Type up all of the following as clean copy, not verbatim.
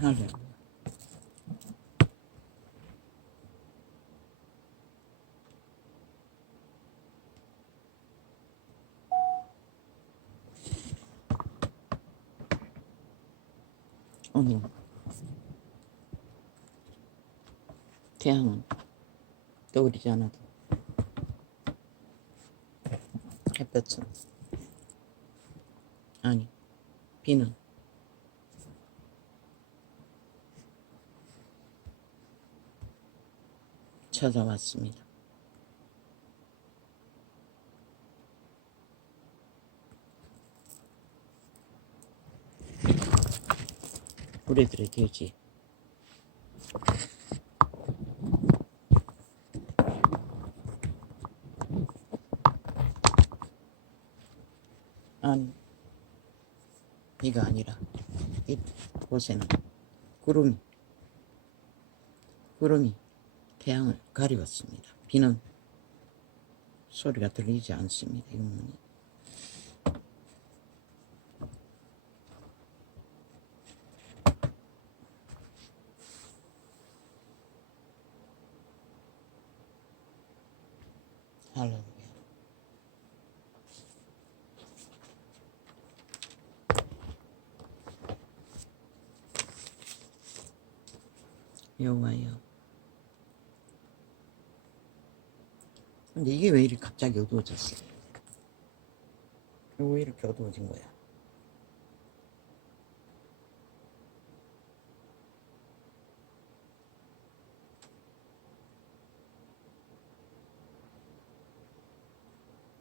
할래. 오늘 태양은 떠오르지 않아도 햇볕은 아니 비는 찾아왔습니다. 우리들의 돼지 아니 비가 아니라 이곳에는 구름이 태양을 가리웠습니다. 비는 소리가 들리지 않습니다. 이거는 할렐루야. 여호와여. 근데 이게 왜 이렇게 갑자기 어두워졌어? 왜 이렇게 어두워진 거야?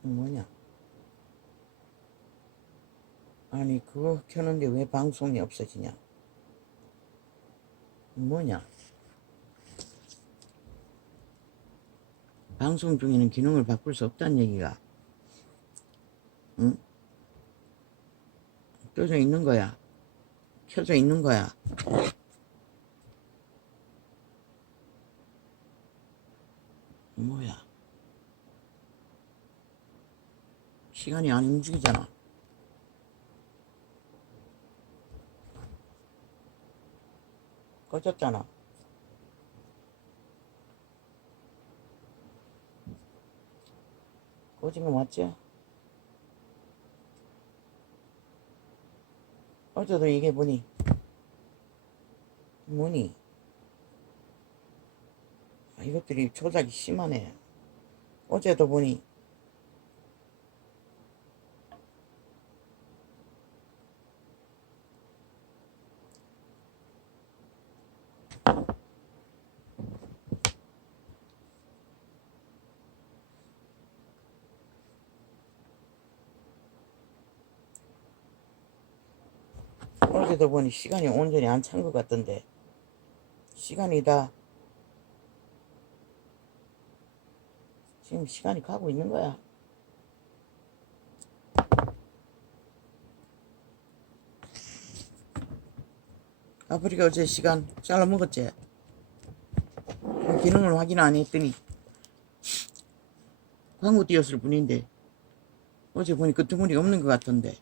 뭐냐? 아니 그거 켜는데 왜 방송이 없어지냐? 뭐냐? 방송 중에는 기능을 바꿀 수 없다는 얘기가 응? 켜져 있는 거야. 켜져 있는 거야. 뭐야? 시간이 안 움직이잖아. 꺼졌잖아. 꺼진 거 맞지? 어제도 이게 뭐니? 이것들이 조작이 심하네. 어제도 보니 시간이 온전히 안 찬 것 같던데 시간이 다 지금 시간이 가고 있는 거야. 아프리카 어제 시간 잘라 먹었지? 기능을 확인 안 했더니 광고 띄었을 뿐인데 어제 보니 끄트머리 없는 것 같던데.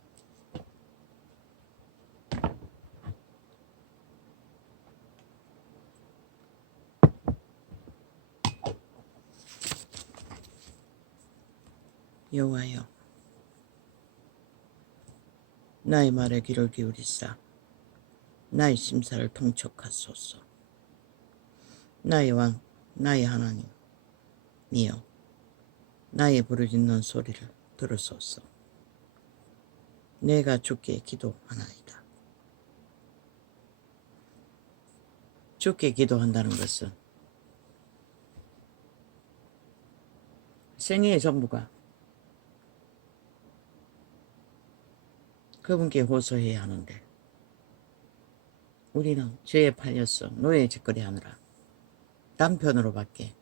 여호와여, 나의 말에 귀를 기울이사 나의 심사를 통촉하소서. 나의 왕, 나의 하나님이여, 나의 부르짖는 소리를 들으소서. 내가 주께 기도하나이다. 주께 기도한다는 것은 생애의 전부가 그분께 호소해야 하는데 우리는 죄에 팔려서 노예의 짓거리 하느라 단편으로밖에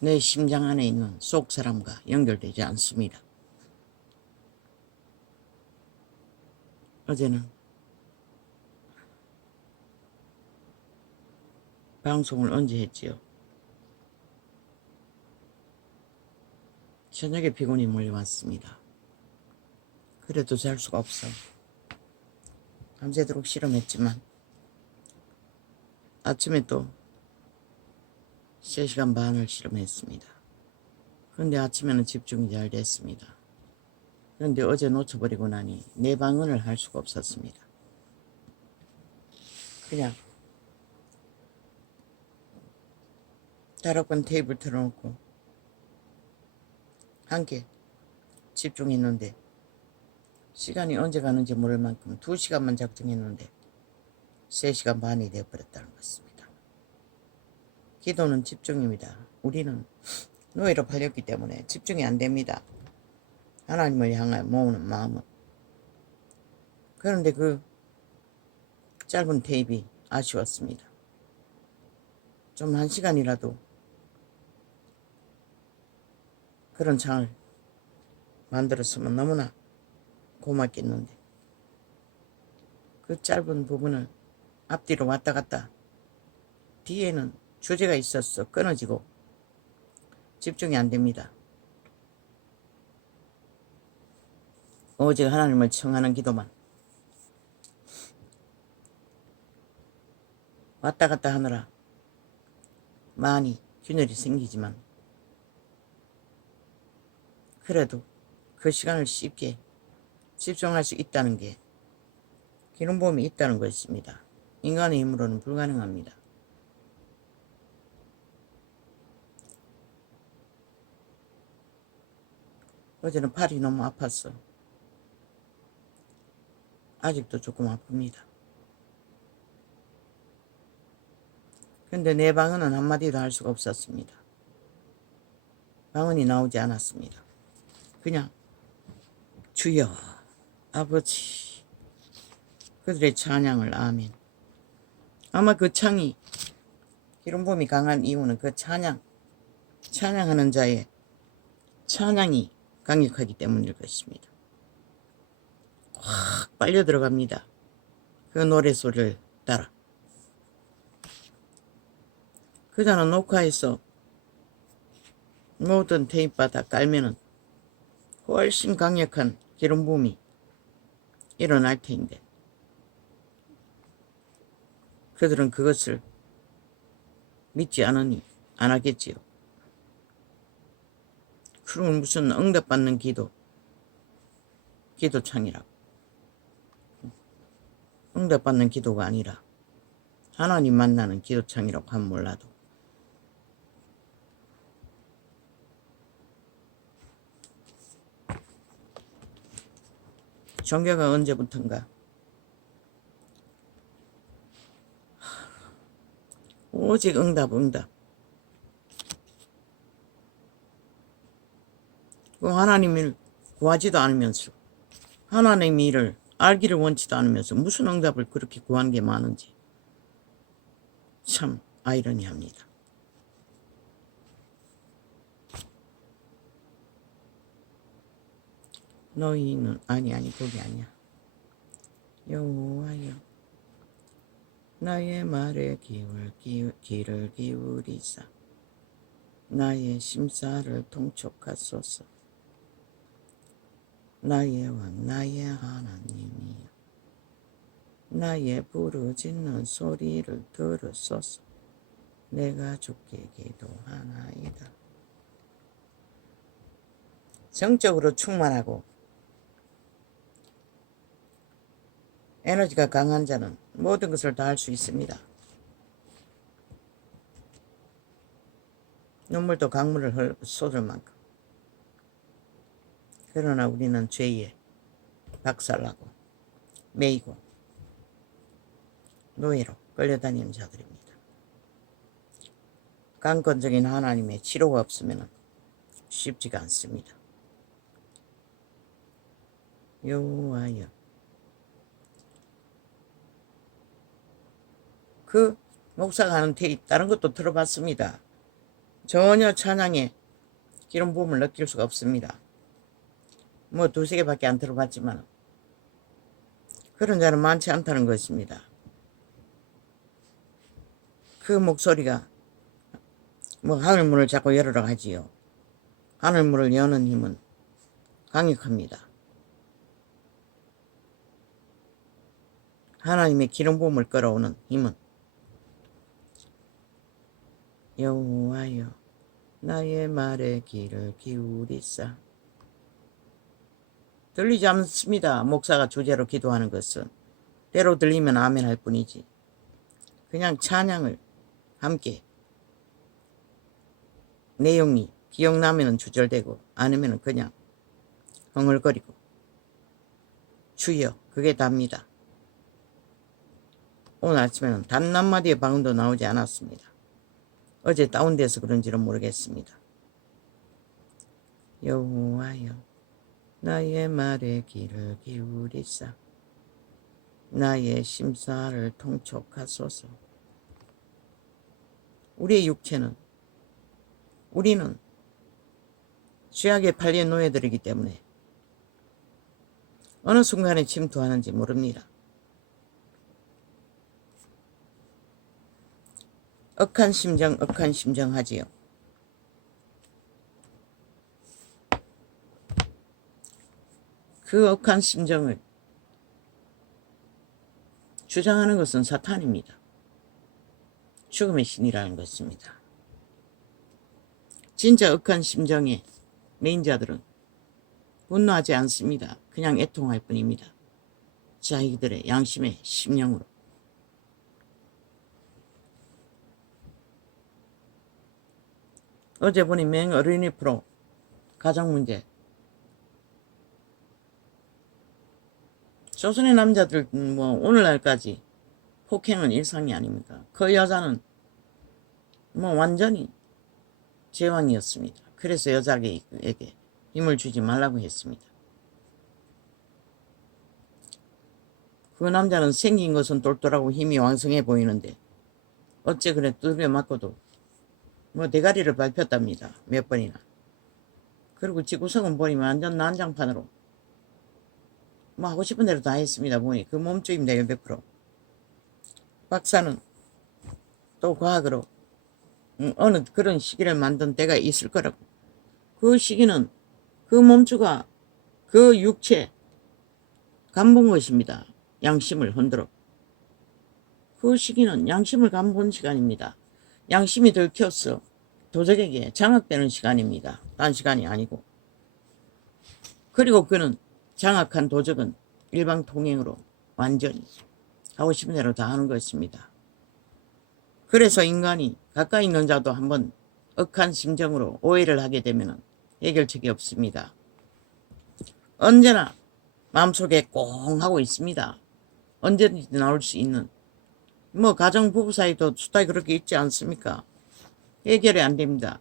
내 심장 안에 있는 속 사람과 연결되지 않습니다. 어제는 방송을 언제 했지요? 저녁에 피곤이 몰려왔습니다. 그래도 잘 수가 없어. 밤새도록 실험했지만 아침에 또 3시간 반을 실험했습니다. 그런데 아침에는 집중이 잘 됐습니다. 그런데 어제 놓쳐버리고 나니 내 방언을 할 수가 없었습니다. 그냥 다락방 테이블 틀어놓고 함께 집중했는데 시간이 언제 가는지 모를 만큼 2시간만 작정했는데 3시간 반이 되어버렸다는 것입니다. 기도는 집중입니다. 우리는 노예로 팔렸기 때문에 집중이 안 됩니다. 하나님을 향하여 모으는 마음은. 그런데 그 짧은 테이프가 아쉬웠습니다. 좀 1시간이라도 그런 장을 만들었으면 너무나 고맙겠는데 그 짧은 부분을 앞뒤로 왔다 갔다 뒤에는 주제가 있어서 끊어지고 집중이 안 됩니다. 오직 하나님을 청하는 기도만 왔다 갔다 하느라 많이 균열이 생기지만 그래도 그 시간을 쉽게 집중할 수 있다는 게 기름부음이 있다는 것입니다. 인간의 힘으로는 불가능합니다. 어제는 팔이 너무 아팠어. 아직도 조금 아픕니다. 근데 내 방언은 한마디도 할 수가 없었습니다. 방언이 나오지 않았습니다. 그냥 주여 아버지 그들의 찬양을 아멘. 아마 그 창이 기름부음이 강한 이유는 그 찬양하는 자의 찬양이 강력하기 때문일 것입니다. 확 빨려 들어갑니다. 그 노래소리를 따라. 그자는 녹화해서 모든 테이프바다 깔면은 훨씬 강력한 기름부음이 일어날 텐데 그들은 그것을 믿지 않으니 안 하겠지요. 그럼 무슨 응답받는 기도창이라고. 응답받는 기도가 아니라 하나님 만나는 기도창이라고 하면 몰라도 종교가 언제부턴가 오직 응답 하나님을 구하지도 않으면서 하나님 일을 알기를 원치도 않으면서 무슨 응답을 그렇게 구한 게 많은지 참 아이러니합니다. 너희는 아니 그게 아니야. 여호와여 나의 말에 귀를 기울이사 나의 심사를 통촉하소서. 나의 왕 나의 하나님이여 나의 부르짖는 소리를 들으소서. 내가 주께 기도하나이다. 정적으로 충만하고 에너지가 강한 자는 모든 것을 다 할 수 있습니다. 눈물도 강물을 쏟을 만큼. 그러나 우리는 죄에 박살나고 매이고 노예로 끌려다니는 자들입니다. 강권적인 하나님의 치료가 없으면 쉽지가 않습니다. 여호와여 그 목사가 하는 테이프 다른 것도 들어봤습니다. 전혀 찬양에 기름 부음을 느낄 수가 없습니다. 뭐 2-3개밖에 안 들어봤지만 그런 자는 많지 않다는 것입니다. 그 목소리가 뭐 하늘문을 자꾸 열으라 하지요. 하늘문을 여는 힘은 강력합니다. 하나님의 기름 부음을 끌어오는 힘은 여호와여 나의 말에 귀를 기울이사. 들리지 않습니다. 목사가 주제로 기도하는 것은. 때로 들리면 아멘 할 뿐이지. 그냥 찬양을 함께 내용이 기억나면 주절되고 아니면 그냥 흥얼거리고 주여 그게 답니다. 오늘 아침에는 단 한마디의 방언도 나오지 않았습니다. 어제 다운돼서 그런지는 모르겠습니다. 여호와여 나의 말에 귀를 기울이사 나의 심사를 통촉하소서. 우리의 육체는 우리는 죄악에 팔린 노예들이기 때문에 어느 순간에 침투하는지 모릅니다. 억한 심정 하지요. 그 억한 심정을 주장하는 것은 사탄입니다. 죽음의 신이라는 것입니다. 진짜 억한 심정의 메인자들은 분노하지 않습니다. 그냥 애통할 뿐입니다. 자기들의 양심의 심령으로. 어제 보니 맹어린이 프로 가정문제. 조선의 남자들 뭐 오늘날까지 폭행은 일상이 아닙니까? 그 여자는 뭐 완전히 제왕이었습니다. 그래서 여자에게 힘을 주지 말라고 했습니다. 그 남자는 생긴 것은 똘똘하고 힘이 왕성해 보이는데 어째 그래 두드려 맞고도 뭐 대가리를 밟혔답니다. 몇 번이나. 그리고 지구석은 보니 완전 난장판으로 뭐 하고 싶은 대로 다 했습니다. 보니 그 몸주입니다. 100%. 박사는 또 과학으로 어느 그런 시기를 만든 때가 있을 거라고. 그 시기는 그 몸주가 그 육체 간본 것입니다. 양심을 흔들어. 그 시기는 양심을 간본 시간입니다. 양심이 들켜서 도적에게 장악되는 시간입니다. 딴 시간이 아니고. 그리고 그는 장악한 도적은 일방통행으로 완전히 하고 싶은 대로 다 하는 것입니다. 그래서 인간이 가까이 있는 자도 한번 억한 심정으로 오해를 하게 되면 해결책이 없습니다. 언제나 마음속에 꽁 하고 있습니다. 언제든지 나올 수 있는 뭐 가정 부부 사이도 수다이 그렇게 있지 않습니까? 해결이 안 됩니다.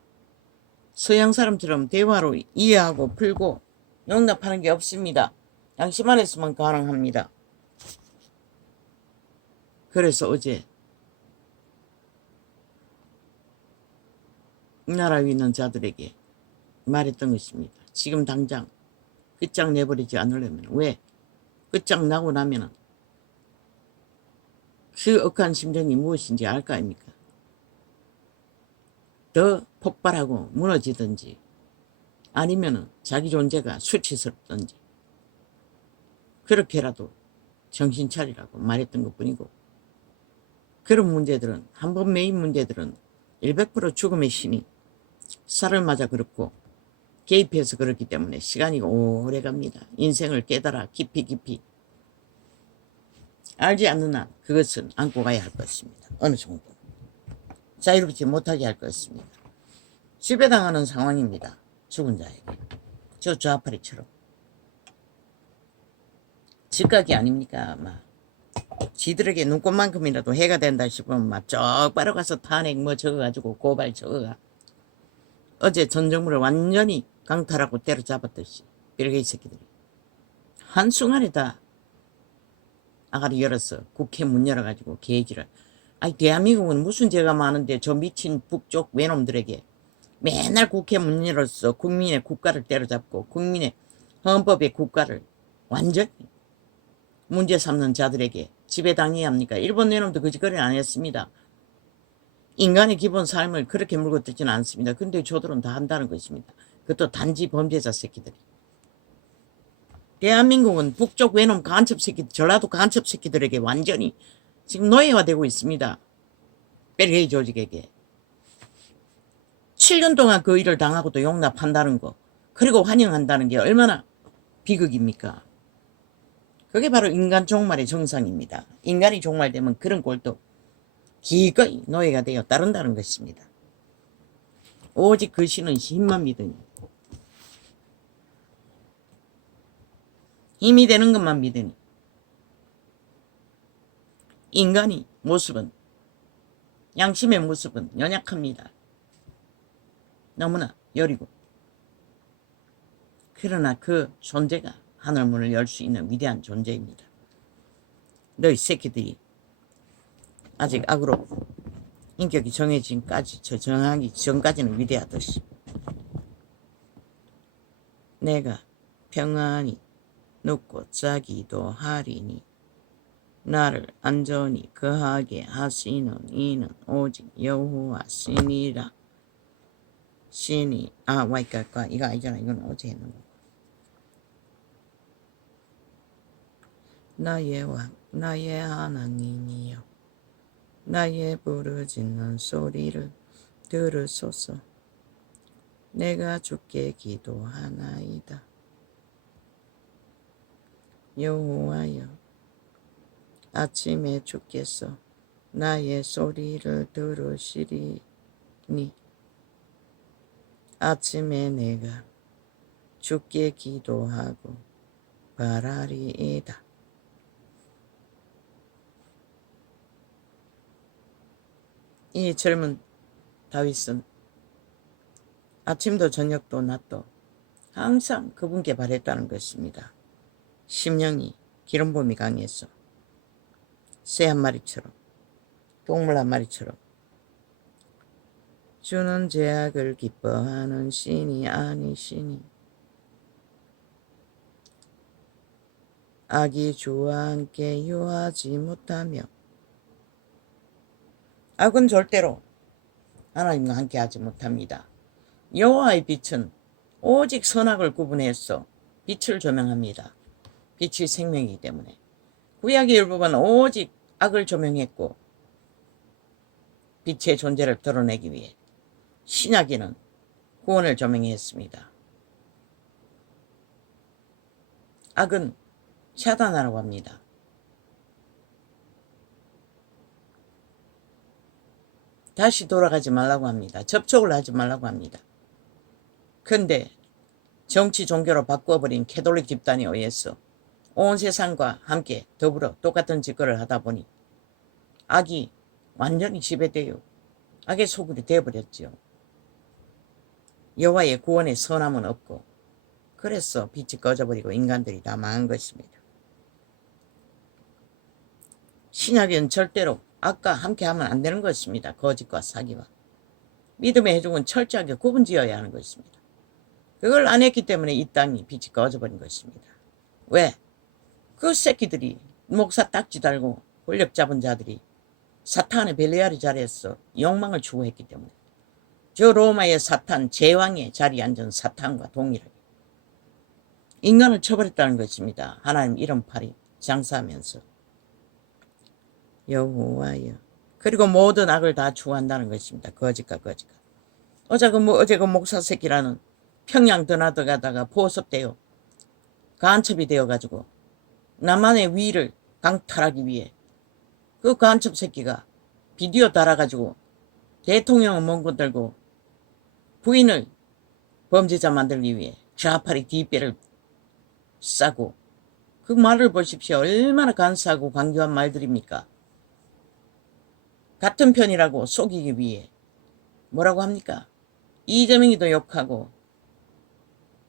서양 사람처럼 대화로 이해하고 풀고 용납하는 게 없습니다. 양심 안에서만 가능합니다. 그래서 어제 이 나라에 있는 자들에게 말했던 것입니다. 지금 당장 끝장내버리지 않으려면. 왜? 끝장나고 나면은 그 억한 심정이 무엇인지 알 거 아닙니까? 더 폭발하고 무너지든지 아니면은 자기 존재가 수치스럽든지 그렇게라도 정신 차리라고 말했던 것 뿐이고, 그런 문제들은 한번 메인 문제들은 100% 죽음의 신이 살을 맞아 그렇고 개입해서 그렇기 때문에 시간이 오래 갑니다. 인생을 깨달아 깊이 알지 않는 한 그것은 안고 가야 할 것입니다. 어느 정도 자유롭지 못하게 할 것입니다. 지배당하는 상황입니다. 죽은 자에게. 저 좌파리처럼. 즉각이 아닙니까? 막 지들에게 눈꽃만큼이라도 해가 된다 싶으면 막 쪽바로 가서 탄핵 뭐 적어가지고 고발 적어가. 어제 전정부를 완전히 강탈하고 때려잡았듯이 빌게이츠 새끼들이 한순간에 다 아가리 열어서 국회 문 열어가지고 개지를. 아니 대한민국은 무슨 죄가 많은데 저 미친 북쪽 외놈들에게 맨날 국회 문 열어서 국민의 국가를 때려잡고 국민의 헌법의 국가를 완전히 문제 삼는 자들에게 지배당해야 합니까? 일본 내놈도 그 짓거리는 안 했습니다. 인간의 기본 삶을 그렇게 물고 뜯지는 않습니다. 근데 저들은 다 한다는 것입니다. 그것도 단지 범죄자 새끼들이. 대한민국은 북쪽 외놈 간첩 새끼들, 전라도 간첩 새끼들에게 완전히 지금 노예화되고 있습니다. 벨게이 조직에게. 7년 동안 그 일을 당하고도 용납한다는 거, 그리고 환영한다는 게 얼마나 비극입니까? 그게 바로 인간 종말의 정상입니다. 인간이 종말되면 그런 꼴도 기꺼이 노예가 되어 따른다는 것입니다. 오직 그 신은 힘만 믿으니, 힘이 되는 것만 믿으니, 인간의 모습은, 양심의 모습은 연약합니다. 너무나 여리고. 그러나 그 존재가 하늘문을 열 수 있는 위대한 존재입니다. 너희 새끼들이 아직 악으로 인격이 정하기 전까지는 위대하듯이 내가 평안히 눕고 자기도 하리니 나를 안전히 거하게 하시는 이는 오직 여호와 신이라. 신이 그러니까 이거 아니잖아. 이건 어제 했는 거. 나의 왕 나의 하나님이여 나의 부르짖는 소리를 들으소서. 내가 주께 기도하나이다. 여호와여 아침에 주께서 나의 소리를 들으시리니 아침에 내가 주께 기도하고 바라리이다. 이 젊은 다윗은 아침도 저녁도 낮도 항상 그분께 바랬다는 것입니다. 심령이 기름붐이 강해서 새 한 마리처럼 동물 한 마리처럼 주는 죄악을 기뻐하는 신이 아니시니 악이 주와 함께 유하지 못하며 악은 절대로 하나님과 함께 하지 못합니다. 여호와의 빛은 오직 선악을 구분해서 빛을 조명합니다. 빛이 생명이기 때문에. 구약의 율법은 오직 악을 조명했고 빛의 존재를 드러내기 위해 신약에는 구원을 조명했습니다. 악은 차단하라고 합니다. 다시 돌아가지 말라고 합니다. 접촉을 하지 말라고 합니다. 근데 정치 종교로 바꿔버린 캐톨릭 집단에 의해서 온 세상과 함께 더불어 똑같은 짓거리를 하다 보니 악이 완전히 지배되어 악의 소굴이 되어버렸죠. 여호와의 구원의 선함은 없고 그래서 빛이 꺼져버리고 인간들이 다 망한 것입니다. 신약은 절대로 악과 함께하면 안 되는 것입니다. 거짓과 사기와. 믿음의 해중은 철저하게 구분지어야 하는 것입니다. 그걸 안 했기 때문에 이 땅이 빛이 꺼져버린 것입니다. 왜? 그 새끼들이 목사 딱지 달고 권력 잡은 자들이 사탄의 벨리알이 자리에서 욕망을 추구했기 때문에 저 로마의 사탄 제왕의 자리에 앉은 사탄과 동일하게 인간을 쳐버렸다는 것입니다. 하나님 이름팔이 장사하면서 여호와여 그리고 모든 악을 다 추구한다는 것입니다. 거짓과 거짓과. 어제 그 목사 새끼라는 평양 드나들어가다가 보습되어 간첩이 되어가지고 나만의 위를 강탈하기 위해 그 간첩 새끼가 비디오 달아가지고 대통령은 몽고 들고 부인을 범죄자 만들기 위해 좌파리 뒷배를 싸고 그 말을 보십시오. 얼마나 간사하고 강교한 말들입니까? 같은 편이라고 속이기 위해 뭐라고 합니까? 이재명이도 욕하고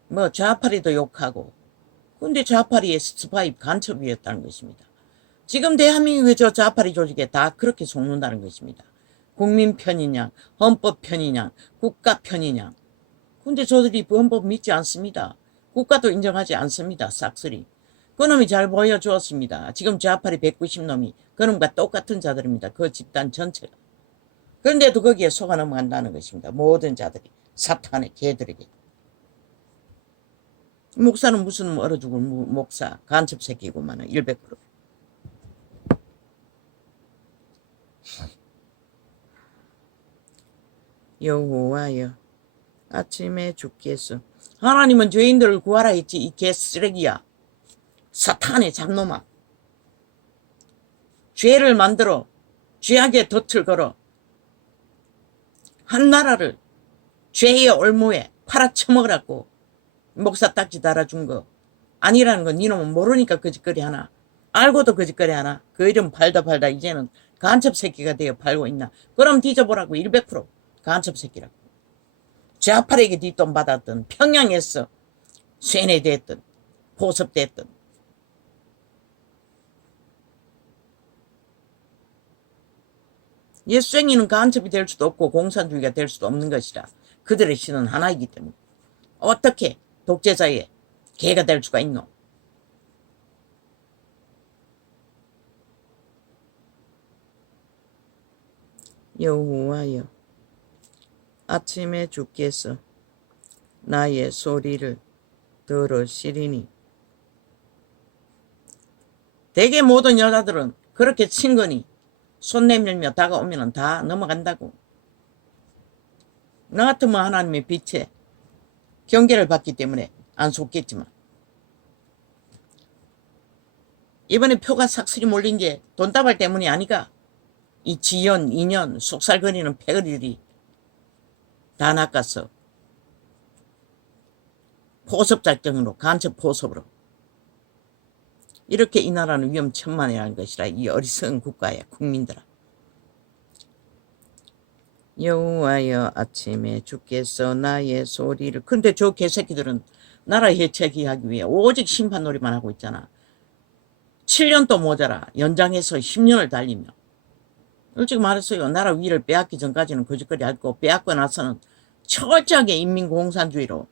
뭐 좌파리도 욕하고 근데 좌파리의 스파이 간첩이었다는 것입니다. 지금 대한민국의 저 좌파리 조직에 다 그렇게 속는다는 것입니다. 국민 편이냐 헌법 편이냐 국가 편이냐 근데 저들이 헌법 믿지 않습니다. 국가도 인정하지 않습니다. 싹쓸이. 그놈이 잘 보여주었습니다. 지금 좌파리 190놈이 그놈과 똑같은 자들입니다. 그 집단 전체가. 그런데도 거기에 속아 넘어간다는 것입니다. 모든 자들이 사탄의 개들에게. 목사는 무슨 얼어 죽을 목사 간첩 새끼구만 100%. 여호와여 아침에 죽겠어. 하나님은 죄인들을 구하라 했지. 이 개쓰레기야. 사탄의 잡놈아. 죄를 만들어 죄악의 덫을 걸어 한 나라를 죄의 올무에 팔아쳐먹으라고 목사 딱지 달아준 거 아니라는 건 니놈은 모르니까 거짓거리 하나. 알고도 거짓거리 하나. 그 이름 팔다 이제는 간첩 새끼가 되어 팔고 있나. 그럼 뒤져보라고. 100% 간첩 새끼라고. 좌파에게 뒷돈 받았던, 평양에서 쇠뇌됐던, 포섭됐던. 예수쟁이는 간첩이 될 수도 없고 공산주의가 될 수도 없는 것이라. 그들의 신은 하나이기 때문에. 어떻게 독재자의 개가 될 수가 있노? 여호와여, 아침에 주께서 나의 소리를 들으시리니. 대개 모든 여자들은 그렇게 친근히 손 내밀며 다가오면 다 넘어간다고. 나 같으면 하나님의 빛에 경계를 받기 때문에 안 속겠지만, 이번에 표가 삭슬이 몰린 게 돈다발 때문이 아니가. 이 지연, 인연, 속살거리는 패거리들이 다 낚아서 포섭작전으로, 간첩 포섭으로. 이렇게 이 나라는 위험천만이라는 것이라. 이 어리석은 국가의 국민들아. 여호와여, 아침에 주께서 나의 소리를. 근데 저 개새끼들은 나라 해체하기 위해 오직 심판놀이만 하고 있잖아. 7년도 모자라 연장해서 10년을 달리며. 솔직히 말했어요. 나라 위를 빼앗기 전까지는 거짓거리 할거, 빼앗고 나서는 철저하게 인민공산주의로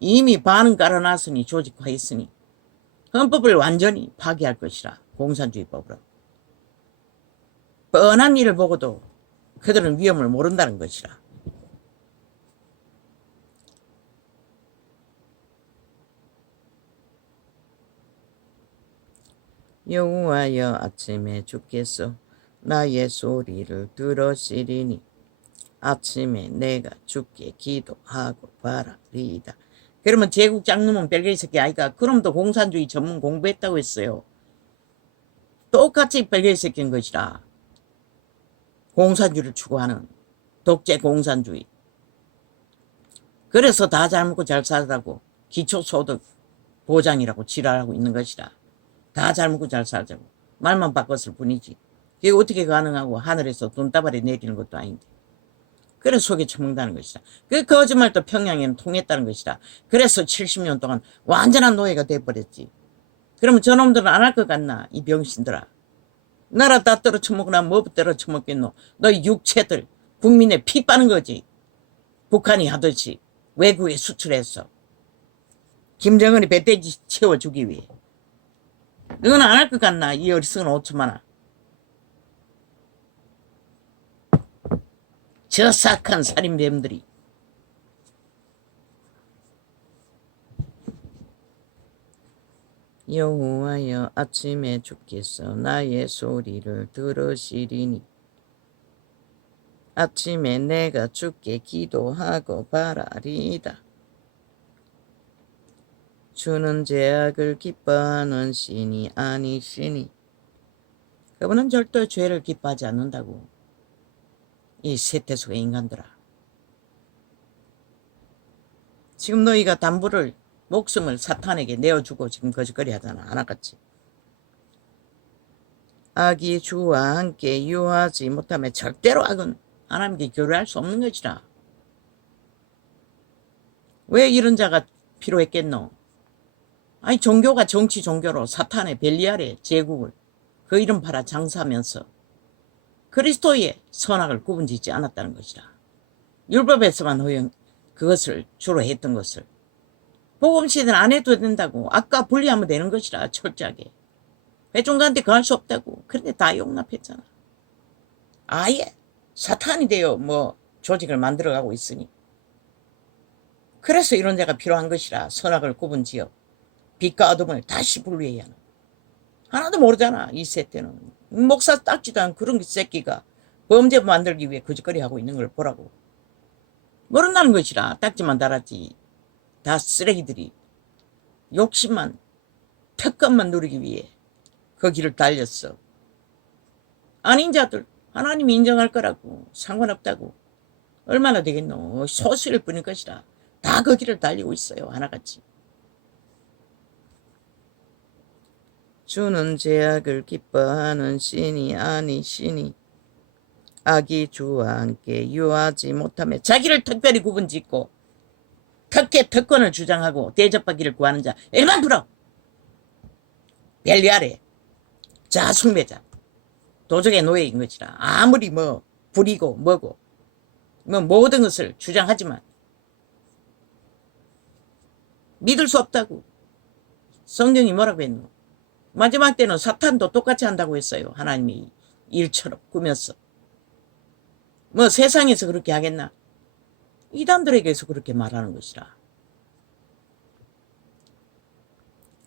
이미 반은 깔아놨으니, 조직화했으니 헌법을 완전히 파기할 것이라. 공산주의법으로. 뻔한 일을 보고도 그들은 위험을 모른다는 것이라. 여호와여, 아침에 주께서 나의 소리를 들으시리니. 아침에 내가 주께 기도하고 바라리이다. 그러면 제국 장놈은 별개의 새끼 아이가. 그럼도 공산주의 전문 공부했다고 했어요. 똑같이 별개의 새끼인 것이라. 공산주의를 추구하는 독재 공산주의. 그래서 다 잘 먹고 잘 살라고 기초소득 보장이라고 지랄하고 있는 것이라. 다 잘 먹고 잘 살자고 말만 바꿨을 뿐이지. 그게 어떻게 가능하고 하늘에서 돈다발이 내리는 것도 아닌데. 그래서 속에 처먹는다는 것이다. 그 거짓말도 평양에는 통했다는 것이다. 그래서 70년 동안 완전한 노예가 돼버렸지. 그러면 저놈들은 안 할 것 같나? 이 병신들아. 나라 다 떨어쳐먹으나 뭐 떨어쳐먹겠노? 너 육체들 국민의 피 빠는 거지. 북한이 하듯이 외국에 수출해서 김정은이 배돼지 채워주기 위해. 이건 안 할 것 같나? 이 어리석은 5천만원. 저 싹한 살인뱀들이. 여호와여, 아침에 주께서 나의 소리를 들으시리니. 아침에 내가 주께 기도하고 바라리이다. 주는 죄악을 기뻐하는 신이 아니시니. 그분은 절대 죄를 기뻐하지 않는다고. 이 세태속의 인간들아. 지금 너희가 담보를, 목숨을 사탄에게 내어주고 지금 거짓거리 하잖아. 하나같이. 악이 주와 함께 유하지 못하면 절대로 악은 하나님께 교류할 수 없는 것이라. 왜 이런 자가 필요했겠노? 아니, 종교가 정치 종교로 사탄의 벨리알의 제국을 그 이름 팔아 장사하면서 그리스도의 선악을 구분짓지 않았다는 것이라. 율법에서만 허용, 그것을 주로 했던 것을 복음시대는 안 해도 된다고. 아까 분리하면 되는 것이라. 철저하게. 회중가한테 그할 수 없다고. 그런데 다 용납했잖아. 아예 사탄이 되어 뭐 조직을 만들어가고 있으니. 그래서 이런 자가 필요한 것이라. 선악을 구분지어 빛과 어둠을 다시 분리해야 하는. 하나도 모르잖아. 이 세대는. 목사 딱지도 않은 그런 새끼가 범죄 만들기 위해 거짓거리 하고 있는 걸 보라고. 모른다는 것이라. 딱지만 달았지. 다 쓰레기들이 욕심만 특권만 누리기 위해 그 길을 달렸어. 아닌 자들 하나님이 인정할 거라고. 상관없다고. 얼마나 되겠노. 소수일 뿐일 것이라. 다 그 길을 달리고 있어요. 하나같이. 주는 죄악을 기뻐하는 신이 아니시니 악이 주와 함께 유하지 못하며 자기를 특별히 구분짓고 특권을 주장하고 대접받기를 구하는 자 일반 두라. 벨리 아래 자숭배자 도적의 노예인 것이라. 아무리 뭐 불이고 뭐고 뭐 모든 것을 주장하지만 믿을 수 없다고. 성경이 뭐라고 했노? 마지막 때는 사탄도 똑같이 한다고 했어요. 하나님이 일처럼 꾸며서. 뭐 세상에서 그렇게 하겠나? 이단들에게서 그렇게 말하는 것이라.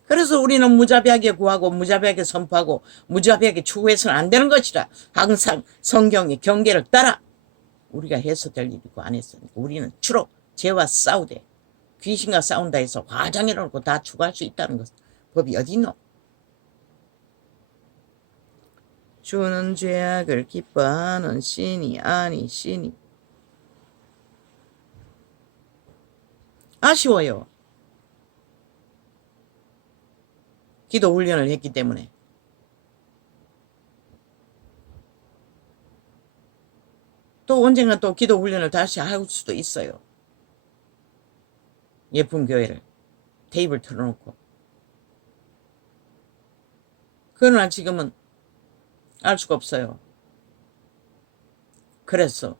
그래서 우리는 무자비하게 구하고 무자비하게 선포하고 무자비하게 추구해서는 안 되는 것이라. 항상 성경의 경계를 따라 우리가 해서 될 일이고 안 했으니까. 우리는 주로 죄와 싸우되 귀신과 싸운다 해서 화장해놓고 다 추구할 수 있다는 것. 법이 어디 있노? 주는 죄악을 기뻐하는 신이 아니시니. 아쉬워요. 기도 훈련을 했기 때문에. 또 언젠가 또 기도 훈련을 다시 할 수도 있어요. 예쁜 교회를 테이블 틀어놓고. 그러나 지금은 알 수가 없어요. 그래서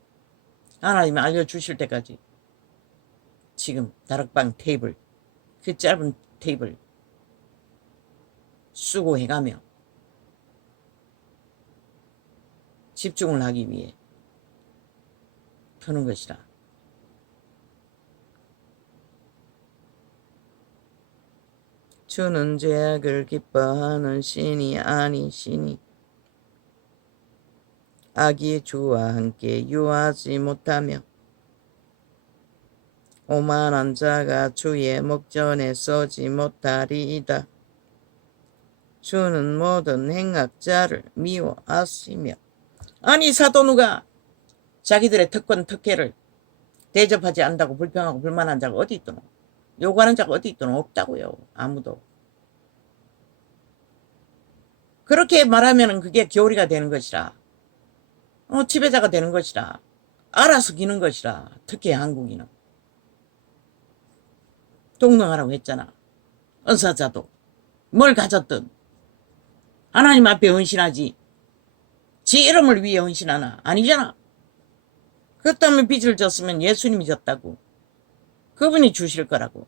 하나님이 알려주실 때까지 지금 다락방 테이블, 그 짧은 테이블 수고해가며 집중을 하기 위해 터는 것이라. 주는 죄악을 기뻐하는 신이 아니시니 악이 주와 함께 유하지 못하며 오만한 자가 주의 목전에 서지 못하리이다. 주는 모든 행악자를 미워하시며. 아니 사도 누가 자기들의 특권 특혜를 대접하지 않는다고 불평하고 불만한 자가 어디 있더노? 요구하는 자가 어디 있더노? 없다고요. 아무도. 그렇게 말하면 그게 교리가 되는 것이라. 지배자가 되는 것이라. 알아서 기는 것이라. 특히 한국인은. 동등하라고 했잖아. 은사자도 뭘 가졌든 하나님 앞에 헌신하지. 지 이름을 위해 헌신하나? 아니잖아. 그렇다면 빚을 졌으면 예수님이 졌다고. 그분이 주실 거라고.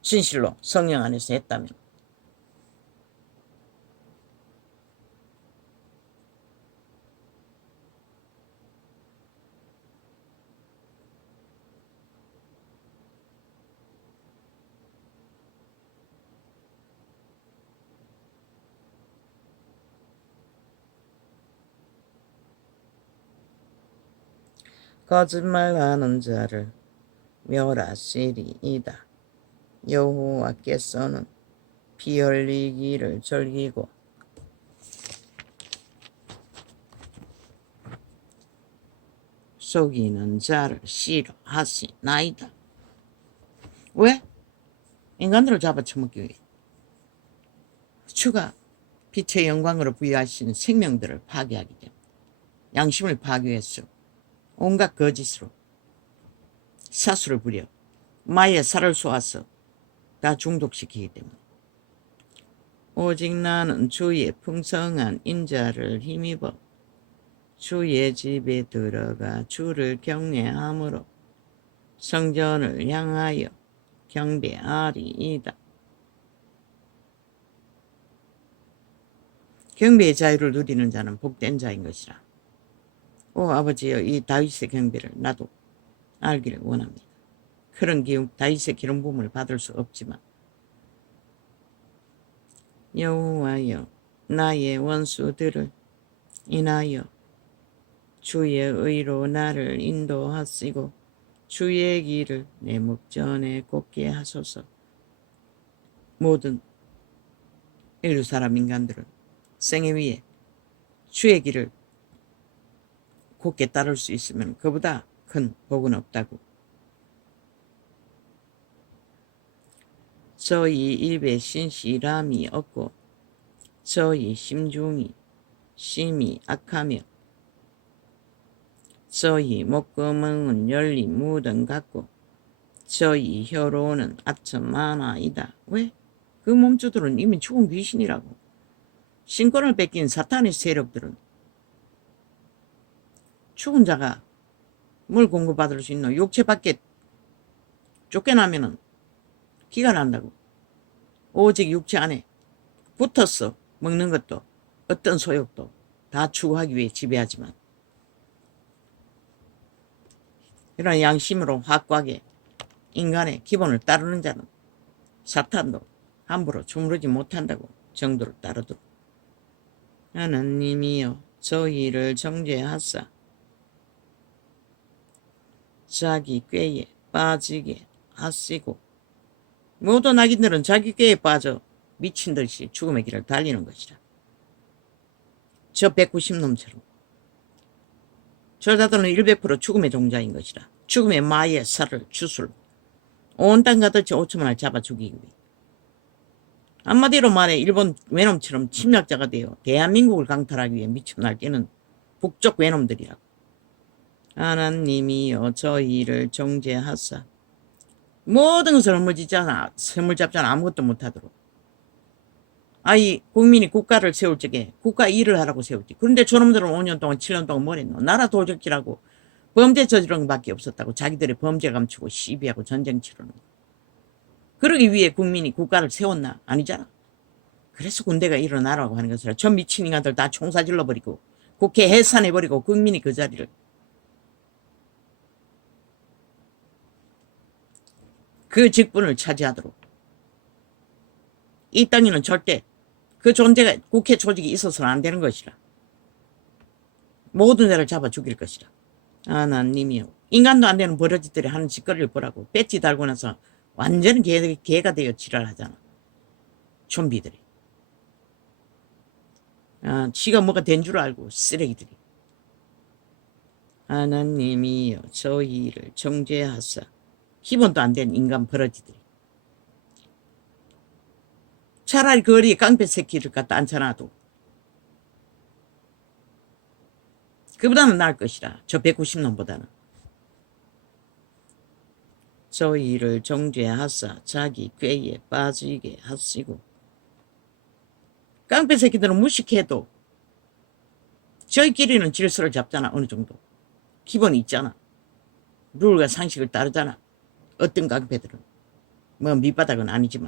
진실로 성령 안에서 했다면. 거짓말하는 자를 멸하시리이다. 여호와께서는 피 흘리기를 즐기고 속이는 자를 싫어하시나이다. 왜? 인간들을 잡아쳐먹기 위해. 주가 빛의 영광으로 부여하신 생명들을 파괴하기 때문에. 양심을 파괴했어. 온갖 거짓으로 사수를 부려 마의 살을 쏘아서 다 중독시키기 때문에. 오직 나는 주의 풍성한 인자를 힘입어 주의 집에 들어가 주를 경외함으로 성전을 향하여 경배하리이다. 경배의 자유를 누리는 자는 복된 자인 것이라. 오 아버지여, 이 다윗의 경배를 나도 알기를 원합니다. 그런 기운, 다윗의 기름 부음을 받을 수 없지만 여호와여, 나의 원수들을 인하여 주의 의로 나를 인도하시고 주의 길을 내 목전에 곱게 하소서. 모든 인류 사람 인간들은 생애 위에 주의 길을 곱게 따를 수 있으면 그보다 큰 복은 없다고. 저희 입에 신실함이 없고 저희 심중이 심히 악하며 저희 목구멍은 열린 무덤 같고 저희 혀로는 아첨하나이다. 왜? 그 몸주들은 이미 죽은 귀신이라고. 신권을 뺏긴 사탄의 세력들은 죽은 자가 뭘 공급받을 수 있노? 육체밖에 쫓겨나면은 기가 난다고. 오직 육체 안에 붙어서 먹는 것도 어떤 소욕도 다 추구하기 위해 지배하지만 이런 양심으로 확고하게 인간의 기본을 따르는 자는 사탄도 함부로 주무르지 못한다고. 정도를 따르도록. 하나님이여 저희를 정죄하사 자기 꾀에 빠지게 하시고. 모든 악인들은 자기 꾀에 빠져 미친 듯이 죽음의 길을 달리는 것이라. 저 190놈처럼 저자들은 100% 죽음의 종자인 것이라. 죽음의 마의 살을 주술 온 땅 가득히 5천만을 잡아 죽이기 위해. 한마디로 말해 일본 외놈처럼 침략자가 되어 대한민국을 강탈하기 위해 미쳐 날뛰는 북쪽 외놈들이라고. 하나님이여 저희를 정죄하사 모든 것을 허물잡잖아 아무것도 못하도록. 아이 국민이 국가를 세울 적에 국가 일을 하라고 세웠지. 그런데 저놈들은 5년 동안 7년 동안 뭘 했노? 나라 도적질하고 범죄 저지른 것밖에 없었다고. 자기들의 범죄 감추고 시비하고 전쟁 치르는 거. 그러기 위해 국민이 국가를 세웠나? 아니잖아. 그래서 군대가 일어나라고 하는 것이라. 저 미친 인간들 다 총사질러버리고 국회 해산해버리고 국민이 그 자리를 그 직분을 차지하도록. 이 땅에는 절대 그 존재가 국회 조직이 있어서는 안 되는 것이라. 모든 애를 잡아 죽일 것이라. 하나님이여 인간도 안 되는 버러지들이 하는 짓거리를 보라고. 배지 달고 나서 완전히 개가 되어 지랄하잖아. 좀비들이. 지가 뭐가 된 줄 알고 쓰레기들이. 하나님이여 저희를 정죄하사. 기본도 안 된 인간 버러지들이. 차라리 거리에 깡패 새끼를 갖다 앉혀놔도 그보다는 나을 것이라. 저 190놈보다는. 저희를 정죄하사 자기 꾀에 빠지게 하시고. 깡패 새끼들은 무식해도 저희끼리는 질서를 잡잖아. 어느 정도 기본이 있잖아. 룰과 상식을 따르잖아. 어떤 깡패들은 뭐 밑바닥은 아니지만.